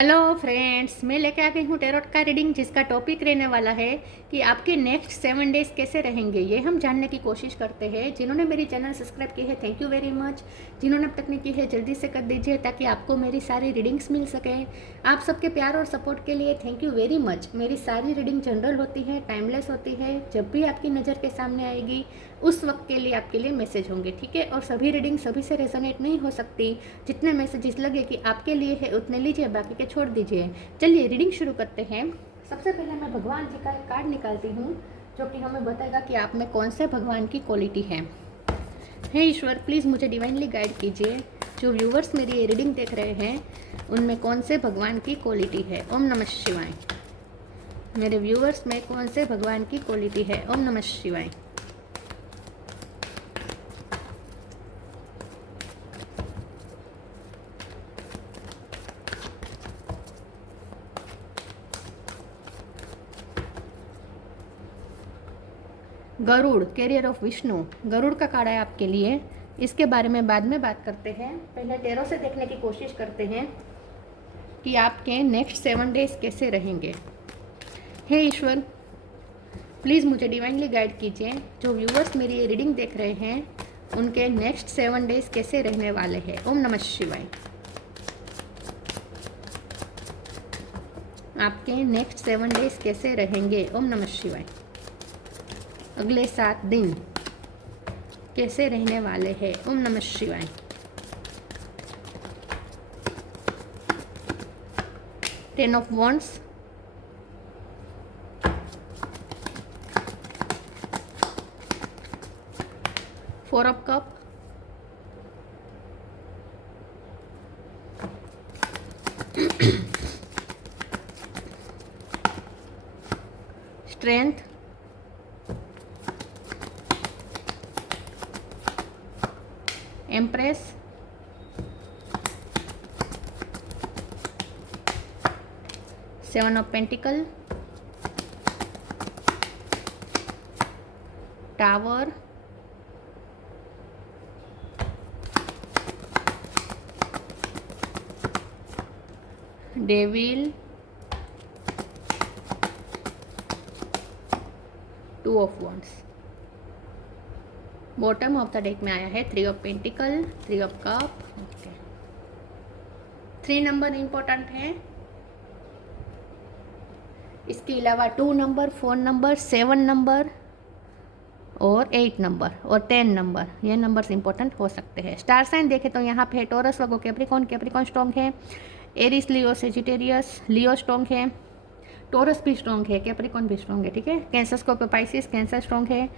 Hello friends, मैं लेके आ गई हूँ टेरोट का रीडिंग, जिसका टॉपिक रहने वाला है कि आपके नेक्स्ट 7 डेज कैसे रहेंगे। ये हम जानने की कोशिश करते हैं। जिन्होंने मेरी चैनल सब्सक्राइब की है, थैंक यू वेरी मच। जिन्होंने अब तक नहीं की है, जल्दी से कर दीजिए ताकि आपको मेरी सारी रीडिंग्स मिल सके। आप सबके प्यार और सपोर्ट के लिए थैंक यू वेरी मच। मेरी सारी रीडिंग जनरल होती है, टाइमलेस होती है। जब भी आपकी नज़र के सामने आएगी उस वक्त के लिए आपके लिए मैसेज होंगे, ठीक है। और सभी रीडिंग सभी से रेजोनेट नहीं हो सकती। जितने मैसेजेस लगे कि आपके लिए है उतने लीजिए, बाकी के छोड़ दीजिए। चलिए रीडिंग शुरू करते हैं। सबसे पहले मैं भगवान जी का एक कार्ड निकालती हूँ जो कि हमें बताएगा कि आप में कौन से भगवान की क्वालिटी है। हे ईश्वर, प्लीज़ मुझे डिवाइनली गाइड कीजिए। जो व्यूवर्स मेरी ये रीडिंग देख रहे हैं उनमें कौन से भगवान की क्वालिटी है। ओम नमः शिवाय। मेरे व्यूवर्स में कौन से भगवान की क्वालिटी है। ओम नमः शिवाय। गरुड़, कैरियर ऑफ विष्णु, गरुड़ का कार्ड है आपके लिए। इसके बारे में बाद में बात करते हैं। पहले टेरो से देखने की कोशिश करते हैं कि आपके नेक्स्ट 7 डेज कैसे रहेंगे। हे ईश्वर, प्लीज़ मुझे डिवाइनली गाइड कीजिए। जो व्यूवर्स मेरी ये रीडिंग देख रहे हैं उनके नेक्स्ट 7 डेज कैसे रहने वाले हैं। ओम नमः शिवाय। आपके नेक्स्ट 7 डेज कैसे रहेंगे। ओम नमः शिवाय। अगले 7 दिन कैसे रहने वाले हैं। ओम नमः शिवाय। Ten of wands, four of cup, strength, empress, seven of pentacle, tower, devil, two of wands. Bottom of the deck में आया है 3 of pentacle, 3 of cup. Okay, 3 number important है। इसके अलावा 2 नंबर, 4 नंबर, 7 नंबर और 8 नंबर और 10 number, ये numbers important हो सकते हैं। स्टार साइन देखें तो यहाँ पे टॉरस, वर्गो, कैप्रिकॉन, कैप्रिकॉन स्ट्रॉन्ग है। एरिस, लियो, सेजिटेरियस, लियो स्ट्रॉन्ग है। टॉरस भी स्ट्रॉन्ग है, कैप्रिकॉन भी स्ट्रॉन्ग है, ठीक है। Cancer, Scorpio, Pisces, cancer strong है।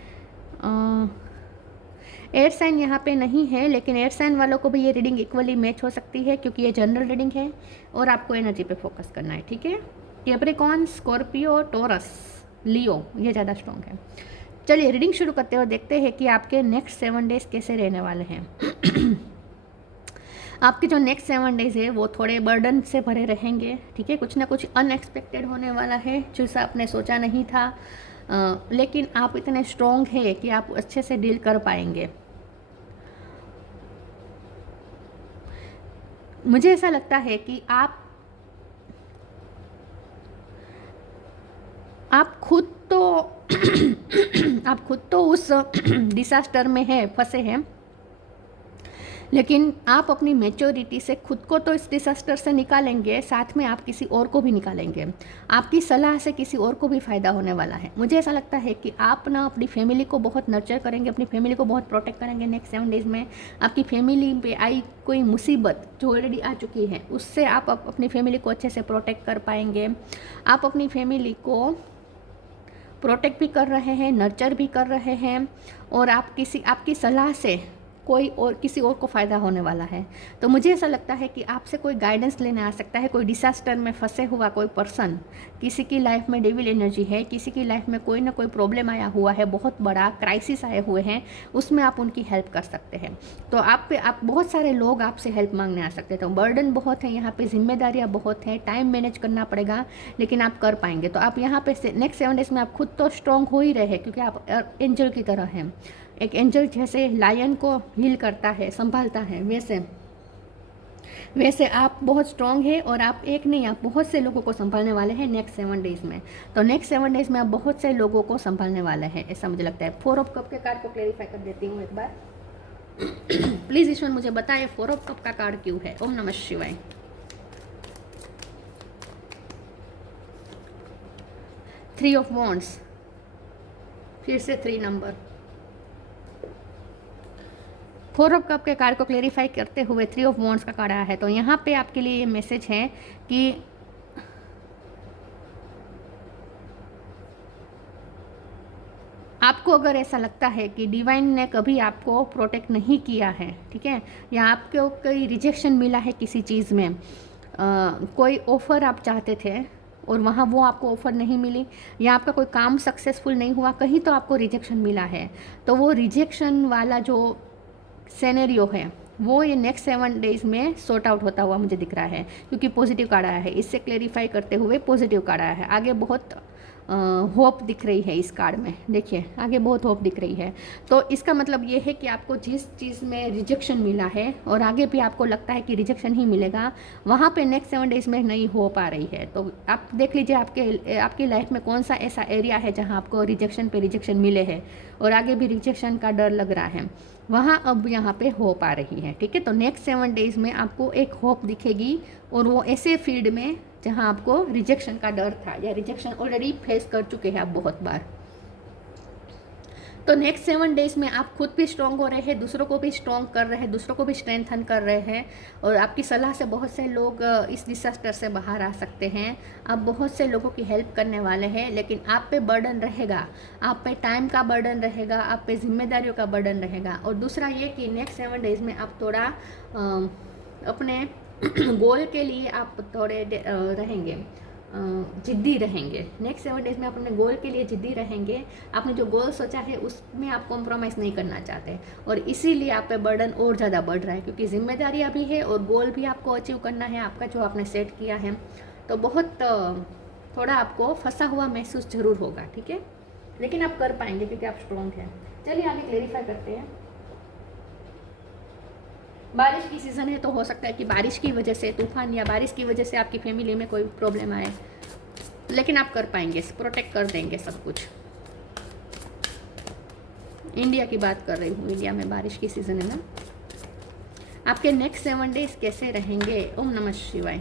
एयर साइन यहाँ पे नहीं है, लेकिन एयर साइन वालों को भी ये रीडिंग इक्वली मैच हो सकती है क्योंकि ये जनरल रीडिंग है और आपको एनर्जी पे फोकस करना है, ठीक है। कैप्रिकॉन, स्कॉर्पियो, टॉरस, लियो ये ज़्यादा स्ट्रॉन्ग है। चलिए रीडिंग शुरू करते हैं और देखते हैं कि आपके नेक्स्ट 7 डेज कैसे रहने वाले हैं। आपके जो नेक्स्ट 7 डेज है वो थोड़े बर्डन से भरे रहेंगे, ठीक है। कुछ ना कुछ अनएक्सपेक्टेड होने वाला है जैसा आपने सोचा नहीं था, लेकिन आप इतने स्ट्रॉन्ग है कि आप अच्छे से डील कर पाएंगे। मुझे ऐसा लगता है कि आप खुद तो आप खुद तो उस डिसास्टर में है, फंसे हैं, लेकिन आप अपनी मैच्योरिटी से खुद को तो इस डिसास्टर से निकालेंगे, साथ में आप किसी और को भी निकालेंगे। आपकी सलाह से किसी और को भी फ़ायदा होने वाला है। मुझे ऐसा लगता है कि आप ना अपनी फैमिली को बहुत नर्चर करेंगे, अपनी फैमिली को बहुत प्रोटेक्ट करेंगे। नेक्स्ट 7 डेज में आपकी फैमिली पे आई कोई मुसीबत जो ऑलरेडी आ चुकी है उससे आप अपनी फैमिली को अच्छे से प्रोटेक्ट कर पाएंगे। आप अपनी फैमिली को प्रोटेक्ट भी कर रहे हैं, नर्चर भी कर रहे हैं, और आपकी सलाह से कोई और किसी और को फ़ायदा होने वाला है। तो मुझे ऐसा लगता है कि आपसे कोई गाइडेंस लेने आ सकता है। कोई डिसास्टर में फंसे हुआ कोई पर्सन, किसी की लाइफ में डेविल एनर्जी है, किसी की लाइफ में कोई ना कोई प्रॉब्लम आया हुआ है, बहुत बड़ा क्राइसिस आए हुए हैं, उसमें आप उनकी हेल्प कर सकते हैं। तो आप बहुत सारे लोग आपसे हेल्प मांगने आ सकते हैं। तो बर्डन बहुत है यहाँ पे, जिम्मेदारियाँ बहुत हैं, टाइम मैनेज करना पड़ेगा, लेकिन आप कर पाएंगे। तो आप यहाँ पे नेक्स्ट 7 डेज में आप खुद तो स्ट्रॉन्ग हो ही रहे हैं क्योंकि आप एंजल की तरह हैं। एक एंजल जैसे लायन को हील करता है, संभालता है, वैसे वैसे आप बहुत स्ट्रॉन्ग है और आप एक नहीं, आप बहुत से लोगों को संभालने वाले हैं नेक्स्ट 7 डेज़ में। तो नेक्स्ट 7 डेज़ में आप बहुत से लोगों को संभालने वाले हैं, ऐसा मुझे लगता है। 4 ऑफ कप के कार्ड को क्लेरिफाई कर देती हूँ एक बार। प्लीज़ ईश्वर मुझे बताइए 4 ऑफ कप का कार्ड क्यों है। ओम नमः शिवाय। 3 ऑफ वॉन्ड्स, फिर से 3 नंबर। 4 ऑफ कप के कार्ड को क्लेरिफाई करते हुए 3 ऑफ वॉन्ड्स का कार्ड आया है। तो यहाँ पे आपके लिए ये मैसेज है कि आपको अगर ऐसा लगता है कि डिवाइन ने कभी आपको प्रोटेक्ट नहीं किया है, ठीक है, या आपको कोई रिजेक्शन मिला है किसी चीज़ में, कोई ऑफ़र आप चाहते थे और वहाँ वो आपको ऑफ़र नहीं मिली, या आपका कोई काम सक्सेसफुल नहीं हुआ, कहीं तो आपको रिजेक्शन मिला है, तो वो रिजेक्शन वाला जो सिनेरियो है वो ये नेक्स्ट 7 डेज़ में सॉर्ट आउट होता हुआ मुझे दिख रहा है, क्योंकि पॉजिटिव कार्ड आया है। इससे क्लेरिफाई करते हुए पॉजिटिव कार्ड आया है। आगे बहुत होप दिख रही है इस कार्ड में, देखिए आगे बहुत होप दिख रही है। तो इसका मतलब ये है कि आपको जिस चीज़ में रिजेक्शन मिला है और आगे भी आपको लगता है कि रिजेक्शन ही मिलेगा, वहाँ पे नेक्स्ट 7 डेज़ में नई होप आ रही है। तो आप देख लीजिए आपकी लाइफ में कौन सा ऐसा एरिया है जहाँ आपको रिजेक्शन पे रिजेक्शन मिले हैं और आगे भी रिजेक्शन का डर लग रहा है, वहाँ अब यहाँ पे होप आ रही है, ठीक है। तो नेक्स्ट 7 डेज़ में आपको एक होप दिखेगी और वो ऐसे फील्ड में जहाँ आपको रिजेक्शन का डर था या रिजेक्शन ऑलरेडी फेस कर चुके हैं आप बहुत बार। तो नेक्स्ट 7 डेज़ में आप खुद भी स्ट्रॉन्ग हो रहे हैं, दूसरों को भी स्ट्रॉन्ग कर रहे हैं, दूसरों को भी स्ट्रेंथन कर रहे हैं, और आपकी सलाह से बहुत से लोग इस डिसास्टर से बाहर आ सकते हैं। आप बहुत से लोगों की हेल्प करने वाले हैं, लेकिन आप पे बर्डन रहेगा, आप पे टाइम का बर्डन रहेगा, आप पे जिम्मेदारियों का बर्डन रहेगा। और दूसरा ये कि नेक्स्ट 7 डेज़ में आप थोड़ा अपने गोल के लिए आप थोड़े रहेंगे, जिद्दी रहेंगे। नेक्स्ट 7 डेज़ में आप अपने गोल के लिए जिद्दी रहेंगे। आपने जो गोल सोचा है उसमें आप कॉम्प्रोमाइज़ नहीं करना चाहते, और इसीलिए आप पे बर्डन और ज़्यादा बढ़ रहा है, क्योंकि जिम्मेदारियाँ भी है और गोल भी आपको अचीव करना है आपका जो आपने सेट किया है। तो बहुत थोड़ा आपको फंसा हुआ महसूस ज़रूर होगा, ठीक है, लेकिन आप कर पाएंगे क्योंकि आप स्ट्रॉन्ग हैं। चलिए आगे क्लेरिफाई करते हैं। बारिश की सीज़न है तो हो सकता है कि बारिश की वजह से, तूफान या बारिश की वजह से आपकी फैमिली में कोई प्रॉब्लम आए, लेकिन आप कर पाएंगे, प्रोटेक्ट कर देंगे सब कुछ। इंडिया की बात कर रही हूँ, इंडिया में बारिश की सीज़न है ना। आपके नेक्स्ट 7 डेज कैसे रहेंगे? ओम नमः शिवाय।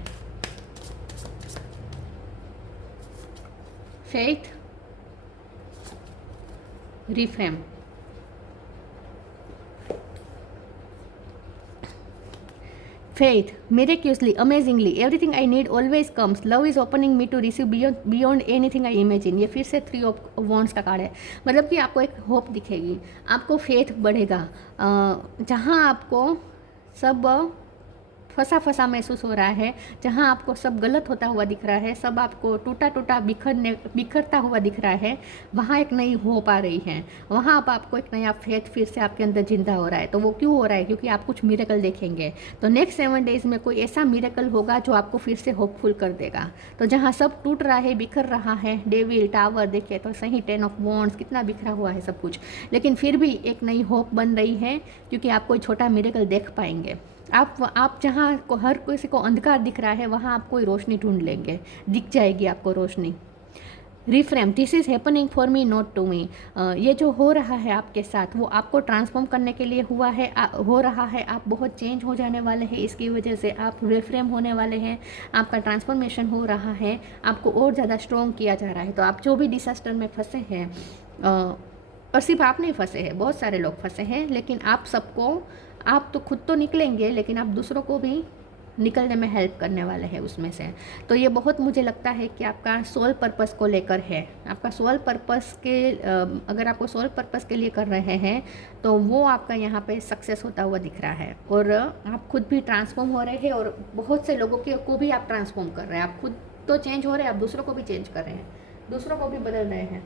Faith, reframe. Faith, miraculously, amazingly, everything I need always comes. Love is opening me to receive beyond anything I imagine. ये फिर से 3 ऑफ वॉन्ड्स का कार्ड है, मतलब कि आपको एक होप दिखेगी, आपको फेथ बढ़ेगा। जहाँ आपको सब फंसा महसूस हो रहा है, जहाँ आपको सब गलत होता हुआ दिख रहा है, सब आपको टूटा टूटा बिखरता हुआ दिख रहा है, वहाँ एक नई होप आ रही है, वहाँ अब आपको एक नया फेथ फिर से आपके अंदर जिंदा हो रहा है। तो वो क्यों हो रहा है? क्योंकि आप कुछ मिरेकल देखेंगे। तो नेक्स्ट 7 डेज़ में कोई ऐसा मिरेकल होगा जो आपको फिर से होपफुल कर देगा। तो जहाँ सब टूट रहा है, बिखर रहा है, डेविल टावर देखिए तो सही, 10 ऑफ वॉन्ड्स, कितना बिखरा हुआ है सब कुछ, लेकिन फिर भी एक नई होप बन रही है, क्योंकि आप कोई छोटा मिरेकल देख पाएंगे। आप जहाँ को हर किसी को अंधकार दिख रहा है, वहाँ आप कोई रोशनी ढूंढ लेंगे, दिख जाएगी आपको रोशनी। Reframe, this is happening for me not to me. ये जो हो रहा है आपके साथ वो आपको ट्रांसफॉर्म करने के लिए हुआ है, हो रहा है। आप बहुत चेंज हो जाने वाले हैं, इसकी वजह से आप रिफ्रेम होने वाले हैं, आपका ट्रांसफॉर्मेशन हो रहा है, आपको और ज़्यादा स्ट्रॉन्ग किया जा रहा है। तो आप जो भी डिसास्टर में फंसे हैं, और सिर्फ आप नहीं फंसे हैं, बहुत सारे लोग फंसे हैं, लेकिन आप तो खुद तो निकलेंगे, लेकिन आप दूसरों को भी निकलने में हेल्प करने वाले हैं उसमें से। तो ये बहुत मुझे लगता है कि आपका सोल पर्पस को लेकर है। आपका सोल पर्पस के अगर आपको सोल पर्पस के लिए कर रहे हैं तो वो आपका यहाँ पे सक्सेस होता हुआ दिख रहा है, और आप खुद भी ट्रांसफॉर्म हो रहे हैं और बहुत से लोगों को भी आप ट्रांसफॉर्म कर रहे हैं। आप खुद तो चेंज हो रहे हैं, आप दूसरों को भी चेंज कर रहे हैं, दूसरों को भी बदल रहे हैं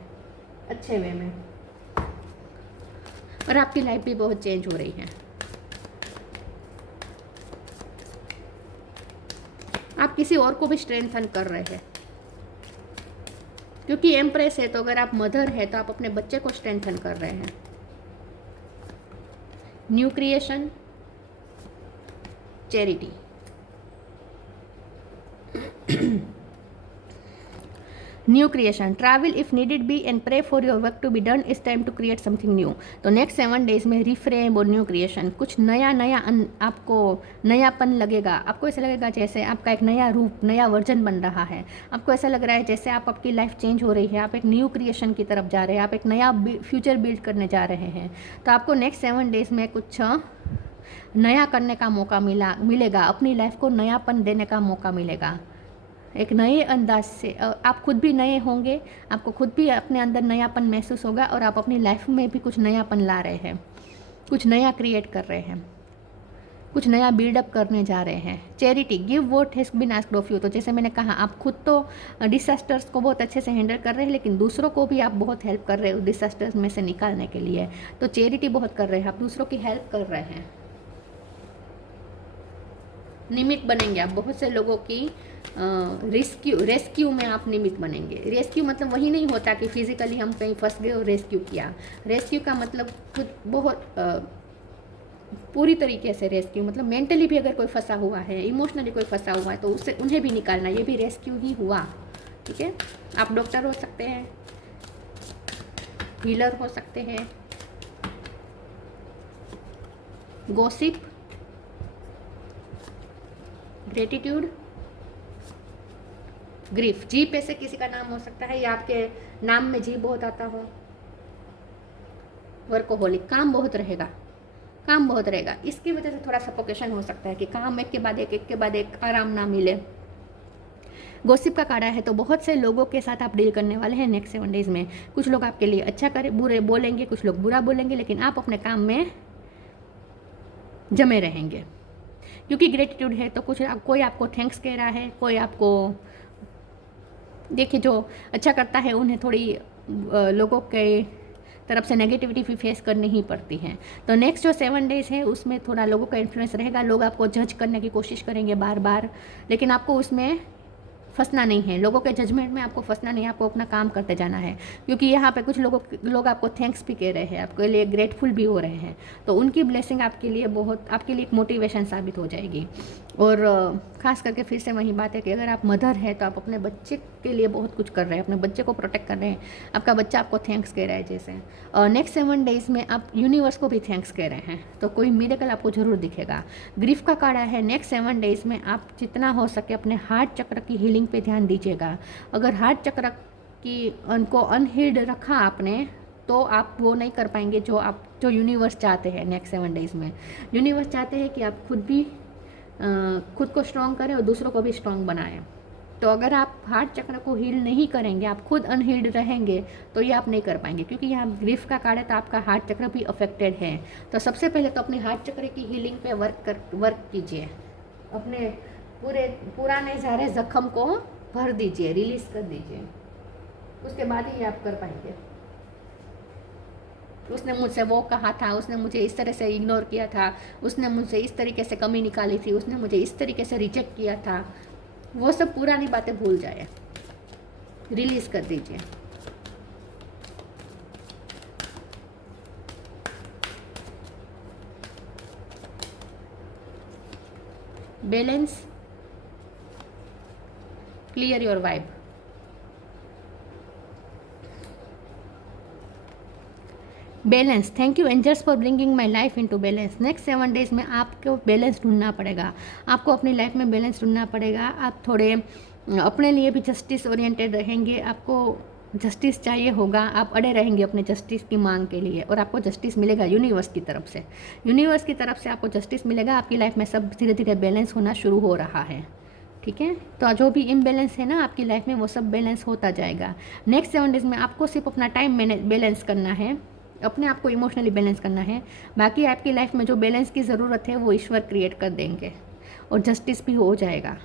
अच्छे वे में, और आपकी लाइफ भी बहुत चेंज हो रही है। आप किसी और को भी स्ट्रेंथन कर रहे हैं, क्योंकि एम्प्रेस है, तो अगर आप मदर है तो आप अपने बच्चे को स्ट्रेंथन कर रहे हैं। New creation, charity, new creation, travel if needed be and pray for your work to be done, it's time to create something new. तो नेक्स्ट 7 डेज में रिफ्रेम और न्यू क्रिएशन, कुछ नया नया आपको नयापन लगेगा। आपको ऐसा लगेगा जैसे आपका एक नया रूप, नया वर्जन बन रहा है। आपको ऐसा लग रहा है जैसे आपकी लाइफ चेंज हो रही है, आप एक न्यू क्रिएशन की तरफ जा रहे हैं, आप एक नया फ्यूचर बिल्ड करने जा रहे हैं। तो आपको नेक्स्ट 7 डेज में कुछ नया करने का मौका मिलेगा, अपनी लाइफ को नयापन देने का मौका मिलेगा, एक नए अंदाज से। आप खुद भी नए होंगे, आपको खुद भी अपने अंदर नयापन महसूस होगा और आप अपनी लाइफ में भी कुछ नयापन ला रहे हैं, कुछ नया क्रिएट कर रहे हैं, कुछ नया बिल्डअप करने जा रहे हैं। Charity, give what has been asked of you. तो जैसे मैंने कहा, आप खुद तो डिसास्टर्स को बहुत अच्छे से हैंडल कर रहे हैं, लेकिन दूसरों को भी आप बहुत हेल्प कर रहे हो डिसास्टर्स में से निकालने के लिए। तो चैरिटी बहुत कर रहे हैं, आप दूसरों की हेल्प कर रहे हैं। निमित्त बनेंगे आप बहुत से लोगों की रेस्क्यू में आप निमित्त बनेंगे। रेस्क्यू मतलब वही नहीं होता कि फिजिकली हम कहीं फंस गए और रेस्क्यू किया। रेस्क्यू का मतलब खुद बहुत पूरी तरीके से रेस्क्यू, मतलब मेंटली भी अगर कोई फंसा हुआ है, इमोशनली कोई फंसा हुआ है, तो उससे उन्हें भी निकालना, ये भी रेस्क्यू ही हुआ। ठीक है, आप डॉक्टर हो सकते हैं, हीलर हो सकते हैं। Gossip, gratitude, grief. जी पे से किसी का नाम हो सकता है या आपके नाम में जी बहुत आता हो। वर्कोहोलिक, काम बहुत रहेगा, काम बहुत रहेगा, इसकी वजह से थोड़ा सफोकेशन हो सकता है कि काम एक के बाद एक के बाद एक, आराम ना मिले। गॉसिप का कार्ड है, तो बहुत से लोगों के साथ आप डील करने वाले हैं नेक्स्ट 7 डेज में। कुछ लोग आपके लिए अच्छा करें, बुरे बोलेंगे, कुछ लोग बुरा बोलेंगे, लेकिन आप अपने काम में जमे रहेंगे। क्योंकि ग्रेटिट्यूड है तो कोई आपको थैंक्स कह रहा है, कोई आपको, देखिए जो अच्छा करता है उन्हें थोड़ी लोगों के तरफ से नेगेटिविटी भी फेस करनी ही पड़ती है। तो नेक्स्ट जो 7 डेज है उसमें थोड़ा लोगों का इन्फ्लुएंस रहेगा, लोग आपको जज करने की कोशिश करेंगे बार बार, लेकिन आपको उसमें फंसना नहीं है, लोगों के जजमेंट में आपको फंसना नहीं है, आपको अपना काम करते जाना है। क्योंकि यहाँ पे कुछ लोग आपको थैंक्स भी कह रहे हैं, आपके लिए ग्रेटफुल भी हो रहे हैं, तो उनकी ब्लेसिंग आपके लिए एक मोटिवेशन साबित हो जाएगी। और ख़ास करके फिर से वही बात है कि अगर आप मदर है तो आप अपने बच्चे के लिए बहुत कुछ कर रहे हैं, अपने बच्चे को प्रोटेक्ट कर रहे हैं, आपका बच्चा आपको थैंक्स कह रहा है जैसे। और नेक्स्ट 7 डेज में आप यूनिवर्स को भी थैंक्स कह रहे हैं, तो कोई मिरेकल आपको ज़रूर दिखेगा। ग्रीफ का कार्ड है, नेक्स्ट 7 डेज में आप जितना हो सके अपने हार्ट चक्र की हीलिंग पे ध्यान दीजिएगा। अगर हार्ट चक्र की उनको अनहील्ड रखा आपने, तो आप वो नहीं कर पाएंगे जो यूनिवर्स चाहते हैं। नेक्स्ट 7 डेज में यूनिवर्स चाहते हैं कि आप खुद को स्ट्रॉन्ग करें और दूसरों को भी स्ट्रॉन्ग बनाएं। तो अगर आप हार्ट चक्र को हील नहीं करेंगे, आप खुद अनहील्ड रहेंगे, तो ये आप नहीं कर पाएंगे। क्योंकि यहाँ ग्रीफ का कार्ड है तो आपका हार्ट चक्र भी अफेक्टेड है। तो सबसे पहले तो अपने हार्ट चक्र की हीलिंग पे वर्क कीजिए, अपने पुराने सारे जख्म को भर दीजिए, रिलीज कर दीजिए, उसके बाद ही आप कर पाएंगे। उसने मुझसे वो कहा था, उसने मुझे इस तरह से इग्नोर किया था, उसने मुझसे इस तरीके से कमी निकाली थी, उसने मुझे इस तरीके से रिजेक्ट किया था, वो सब पुरानी बातें भूल जाए, रिलीज कर दीजिए। Balance, clear your vibe. Balance, thank you angels for bringing my life into balance. Next 7 days में आपको बैलेंस ढूंढना पड़ेगा, आपको अपनी लाइफ में बैलेंस ढूंढना पड़ेगा। आप थोड़े अपने लिए भी जस्टिस ओरिएंटेड रहेंगे, आपको जस्टिस चाहिए होगा, आप अड़े रहेंगे अपने जस्टिस की मांग के लिए, और आपको जस्टिस मिलेगा यूनिवर्स की तरफ से। यूनिवर्स की तरफ से आपको जस्टिस मिलेगा, आपकी लाइफ में सब धीरे धीरे बैलेंस होना शुरू हो रहा है। ठीक है, तो जो भी इम्बैलेंस है ना आपकी लाइफ में, वो सब बैलेंस होता जाएगा। नेक्स्ट 7 डेज में आपको सिर्फ अपना टाइम बैलेंस करना है, अपने आप को इमोशनली बैलेंस करना है। बाकी आपकी लाइफ में जो बैलेंस की ज़रूरत है वो ईश्वर क्रिएट कर देंगे और जस्टिस भी हो जाएगा।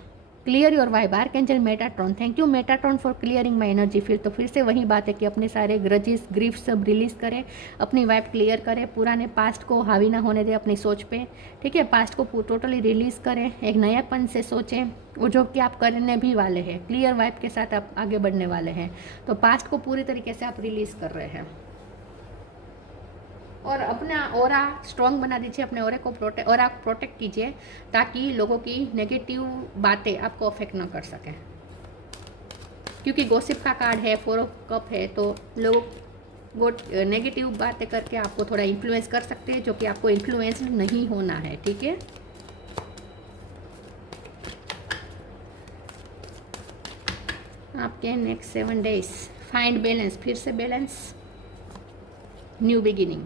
Clear your vibe, archangel Metatron. Thank you Metatron for clearing my energy field. तो फिर से वही बात है कि अपने सारे ग्रजेस, ग्रीफ सब रिलीज़ करें, अपनी वाइब क्लियर करें, पुराने पास्ट को हावी ना होने दें अपनी सोच पे। ठीक है, पास्ट को टोटली रिलीज़ करें, एक नयापन से सोचें, वो जो कि आप करने भी वाले हैं, क्लियर वाइब के साथ आप आगे बढ़ने वाले हैं। तो पास्ट को पूरी तरीके से आप रिलीज़ कर रहे हैं। और अपना ऑरा स्ट्रॉन्ग बना दीजिए, अपने ऑरा को प्रोटेक्ट कीजिए ताकि लोगों की नेगेटिव बातें आपको अफेक्ट ना कर सकें, क्योंकि गॉसिप का कार्ड है, 4 ऑफ कप है, तो लोग वो नेगेटिव बातें करके आपको थोड़ा इन्फ्लुएंस कर सकते हैं, जो कि आपको इन्फ्लुएंस नहीं होना है, ठीक है। आपके नेक्स्ट 7 डेज, फाइंड बैलेंस, फिर से balance, new beginning.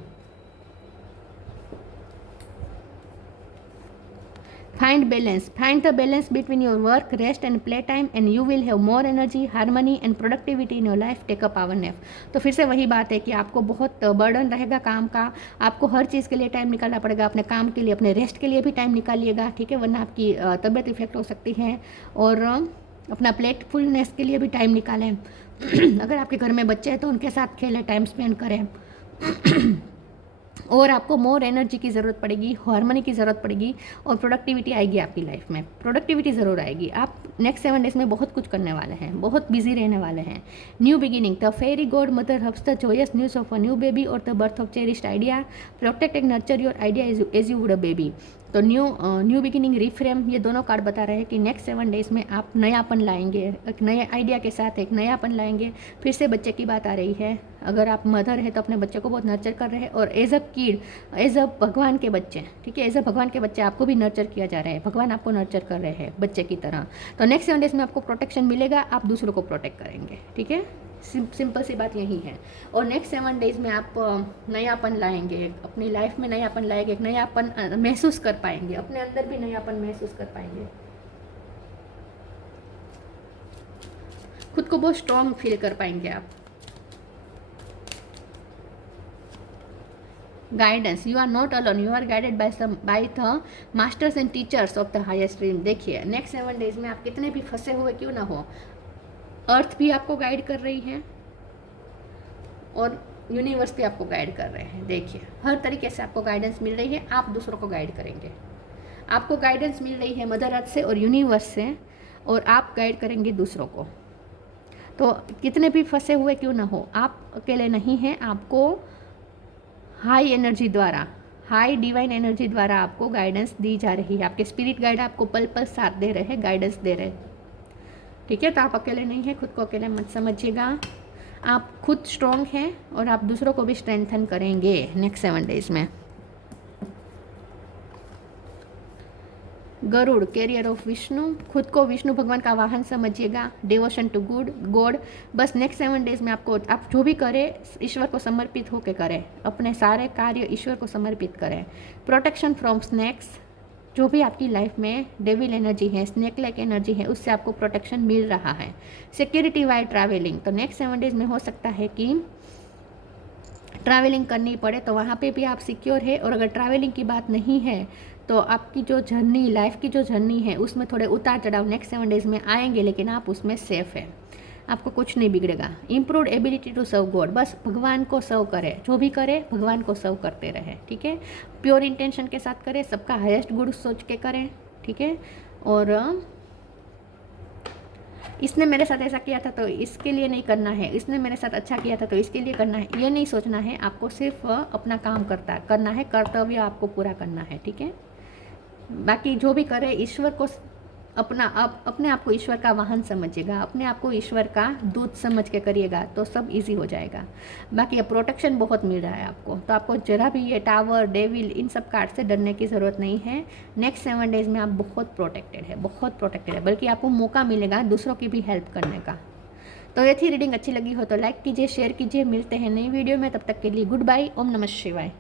Find balance. Find the balance between your work, rest and play time and you will have more energy, harmony and productivity in your life. Take a power nap. तो फिर से वही बात है कि आपको बहुत burden रहेगा काम का, आपको हर चीज़ के लिए टाइम निकालना पड़ेगा, अपने काम के लिए, अपने रेस्ट के लिए भी टाइम निकालिएगा, ठीक है, वरना आपकी तबीयत इफेक्ट हो सकती है। और अपना प्लेटफुलनेस के लिए भी टाइम निकालें। अगर आपके घर में बच्चे हैं तो उनके साथ खेलें, टाइम स्पेंड करें। और आपको मोर एनर्जी की ज़रूरत पड़ेगी, हार्मनी की ज़रूरत पड़ेगी और प्रोडक्टिविटी आएगी आपकी लाइफ में। प्रोडक्टिविटी ज़रूर आएगी। आप नेक्स्ट 7 डेज में बहुत कुछ करने वाले हैं, बहुत बिजी रहने वाले हैं। New beginning, the fairy god mother hubs the joyous news of a new baby और the birth of cherished idea. Protect and nurture your idea as you would a baby. तो न्यू बिगिनिंग, रिफ्रेम, ये दोनों card बता रहे हैं कि next 7 days में आप नयापन लाएंगे, एक नए आइडिया के साथ एक नयापन लाएंगे। फिर से बच्चे की बात आ रही है। अगर आप मदर है तो अपने बच्चे को बहुत नर्चर कर रहे हैं, और as a kid, as a भगवान के बच्चे, ठीक है, एज अ भगवान के बच्चे आपको भी नर्चर किया जा रहा है, भगवान आपको नर्चर कर रहे हैं बच्चे की तरह। तो नेक्स्ट 7 डेज में आपको प्रोटेक्शन मिलेगा, आप दूसरों को प्रोटेक्ट करेंगे, ठीक है। सिंपल सी बात यही है। और नेक्स्ट 7 डेज में आप नयापन लाएंगे, अपनी लाइफ में नयापन लाएंगे, एक नयापन महसूस कर पाएंगे, अपने अंदर भी नयापन महसूस कर पाएंगे, खुद को बहुत स्ट्रॉन्ग फील कर पाएंगे आप। Guidance, you are not alone, you are guided by the masters and teachers of the higher stream. देखिए नेक्स्ट 7 डेज में आप कितने भी फंसे हुए क्यों ना हो, अर्थ भी आपको गाइड कर रही है और यूनिवर्स भी आपको गाइड कर रहे हैं। देखिए हर तरीके से आपको गाइडेंस मिल रही है, आप दूसरों को गाइड करेंगे। आपको गाइडेंस मिल रही है मदर अर्थ से और यूनिवर्स से, और आप गाइड करेंगे दूसरों को। तो कितने भी फंसे हुए क्यों ना हो, आप अकेले नहीं हैं। आपको हाई एनर्जी द्वारा, हाई डिवाइन एनर्जी द्वारा आपको गाइडेंस दी जा रही है। आपके स्पिरिट गाइड आपको पल पल साथ दे रहे हैं, गाइडेंस दे रहे हैं, ठीक है। तो आप अकेले नहीं हैं, खुद को अकेले मत समझिएगा। आप खुद स्ट्रॉन्ग हैं और आप दूसरों को भी स्ट्रेंथन करेंगे नेक्स्ट 7 डेज में। गरुड़, कैरियर ऑफ विष्णु, खुद को विष्णु भगवान का वाहन समझिएगा। Devotion to God. बस नेक्स्ट 7 डेज में आपको, आप जो भी करें ईश्वर को समर्पित होकर करें, अपने सारे कार्य ईश्वर को समर्पित करें। प्रोटेक्शन फ्रॉम स्नैक्स, जो भी आपकी लाइफ में डेविल एनर्जी है, स्नेक लाइक एनर्जी है, उससे आपको प्रोटेक्शन मिल रहा है। सिक्योरिटी वाइल ट्रैवलिंग, तो नेक्स्ट 7 डेज में हो सकता है कि ट्रैवलिंग करनी पड़े, तो वहाँ पे भी आप सिक्योर है। और अगर ट्रैवलिंग की बात नहीं है तो आपकी जो जर्नी, लाइफ की जो जर्नी है, उसमें थोड़े उतार चढ़ाव नेक्स्ट 7 डेज में आएंगे, लेकिन आप उसमें सेफ है, आपको कुछ नहीं बिगड़ेगा। Improved ability to serve God, बस भगवान को सर्व करें, जो भी करें भगवान को सर्व करते रहे, ठीक है। प्योर इंटेंशन के साथ करें, सबका हाईएस्ट गुड सोच के करें, ठीक है। और इसने मेरे साथ ऐसा किया था तो इसके लिए नहीं करना है, इसने मेरे साथ अच्छा किया था तो इसके लिए करना है, ये नहीं सोचना है। आपको सिर्फ अपना काम करना है, कर्तव्य आपको पूरा करना है, ठीक है। बाकी जो भी करे ईश्वर को अपने आप को ईश्वर का वाहन समझिएगा, अपने आप को ईश्वर का दूत समझ के करिएगा तो सब इजी हो जाएगा। बाकी अब प्रोटेक्शन बहुत मिल रहा है आपको, तो आपको जरा भी ये टावर, डेविल, इन सब कार्ड से डरने की ज़रूरत नहीं है। नेक्स्ट 7 डेज में आप बहुत प्रोटेक्टेड है, बहुत प्रोटेक्टेड है, बल्कि आपको मौका मिलेगा दूसरों की भी हेल्प करने का। तो ये थी रीडिंग, अच्छी लगी हो तो लाइक कीजिए, शेयर कीजिए। मिलते हैं नई वीडियो में, तब तक के लिए गुड बाय। ओम नमः शिवाय।